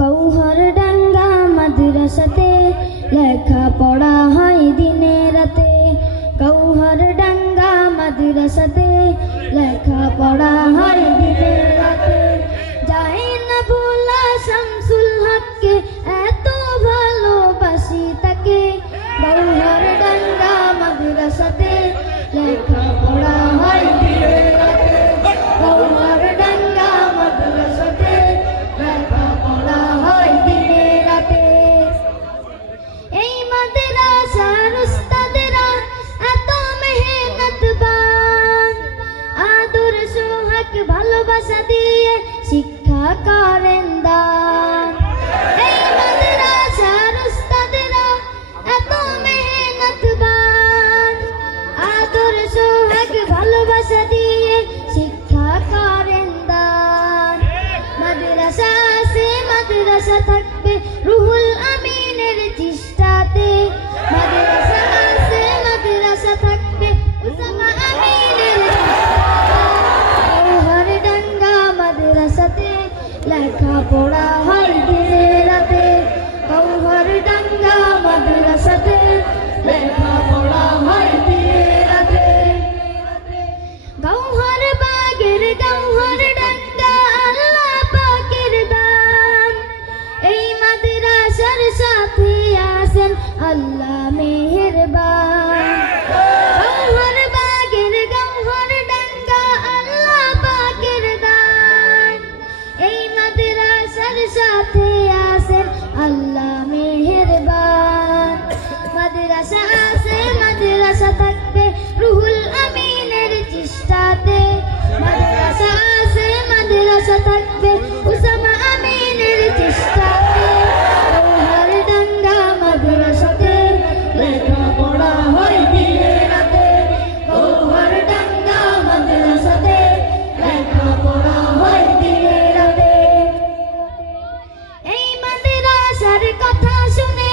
গৌহরডাঙ্গা মাদ্রাসাতে লেখা পড়া হয় দিনে রাতে। গৌহরডাঙ্গা মাদ্রাসাতে লেখা পড়া হয় দিনে রাতে। যায় না ভোলা শামসুল হককে, এত ভালোবাসি তাকে। গৌহরডাঙ্গা মাদ্রাসাতে লেখা পড়া হয় দিনে রাতে। গৌহরডাঙ্গা মাদ্রাসাতে লেখা পড়া হয় দিনে রাতে। এই মাদ্রাসার উস্তাদেরা এত মেহনতবান, আদর্শ হক ভালোবাসা দিয়ে শিক্ষা করেন দান। এই মাদ্রাসার উস্তাদেরা এত মেহনতবান, আদর্শ হক ভালোবাসা দিয়ে শিক্ষা করেন দান। মাদ্রাসা আছে মাদ্রাসা থাকবে রুহুল আমিনের চেষ্টাতে। মাদ্রাসা আছে মাদ্রাসা থাকবে উসামা আমিনের চেষ্টাতে। গৌহরডাঙ্গা মাদ্রাসাতে লেখা পড়া হয় দিনে রাতে। গৌহরডাঙ্গা মাদ্রাসাতে লেখা পড়া হয় দিনে রাতে। গৌহর বাগের গৌহরডাঙ্গা আল্লাহ পাকের দান। এই মাদ্রাসার সাথে আছেন আল্লাহ মেহেরবান। গৌহর বাগের গৌহরডাঙ্গা আল্লাহ পাকের দান। এই মাদ্রাসার সাথে আছেন আল্লাহ মেহেরবান। মাদ্রাসা আছে মাদ্রাসা থাকবে রুহুল আমিনের চেষ্টাতে। মাদ্রাসা আছে মাদ্রাসা থাকবে উসামা আমিনের চেষ্টাতে। গৌহরডাঙ্গা মাদ্রাসাতে লেখা পড়া হয় দিনে রাতে। গৌহরডাঙ্গা মাদ্রাসাতে লেখা পড়া হয় দিনে রাতে। এই মাদ্রাসার কথা শুনে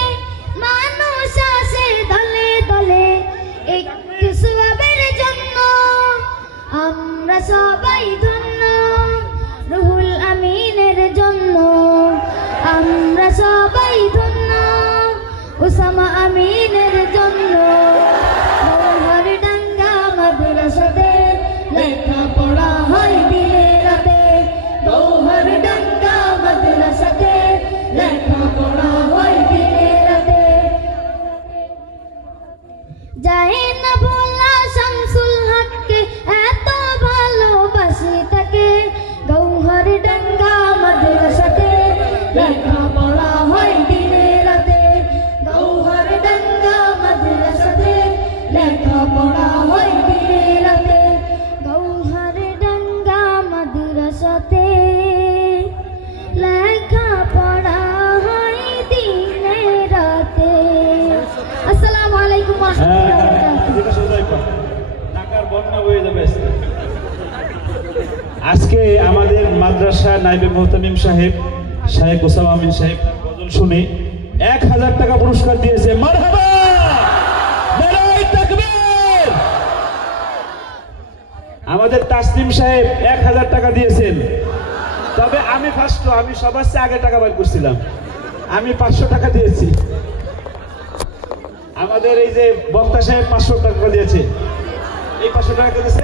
মানুষ আসে দলে দলে, একটু সওয়াবের জন্য আমরা সবাই ধন্য। রুহুল আমিনের জন্য আমরা সবাই ধন্য, উসামা আমিনের জন্য। গৌহরডাঙ্গা মাদ্রাসাতে লেখা পড়া হয় দিনে রাতে। গৌহরডাঙ্গা মাদ্রাসাতে লেখা পড়া হয় দিনে রাতে। যায় না ভোলা শামসুল হককে, এত ভালোবাসি তাকে। গৌহরডাঙ্গা মাদ্রাসাতে লেখা পড়া হয় দিনে রাতে। গৌহরডাঙ্গা মাদ্রাসাতে লেখা পড়া হয় দিনে রাতে। গৌহরডাঙ্গা মাদ্রাসাতে লেখা পড়া হয় দিনে রাতে। আসসালামু আলাইকুম ওয়া আজকে আমাদের মাদ্রাসা নাইবে মোহতামিম সাহেব শাহেখ ওসামা আমিন সাহেব গজল শুনে 1000 টাকা পুরস্কার দিয়েছে। মারহাবা, নারায়ে তাকবীর। আমাদের তাসলিম সাহেব 1000 টাকা দিয়েছেন। তবে আমি ফার্স্ট, আমি সবার চেয়ে আগে টাকা বের করছিলাম। আমি 500 টাকা দিয়েছি। আমাদের এই যে বক্তা সাহেব 500 টাকা দিয়েছে। এই 500 টাকা দিয়েছে।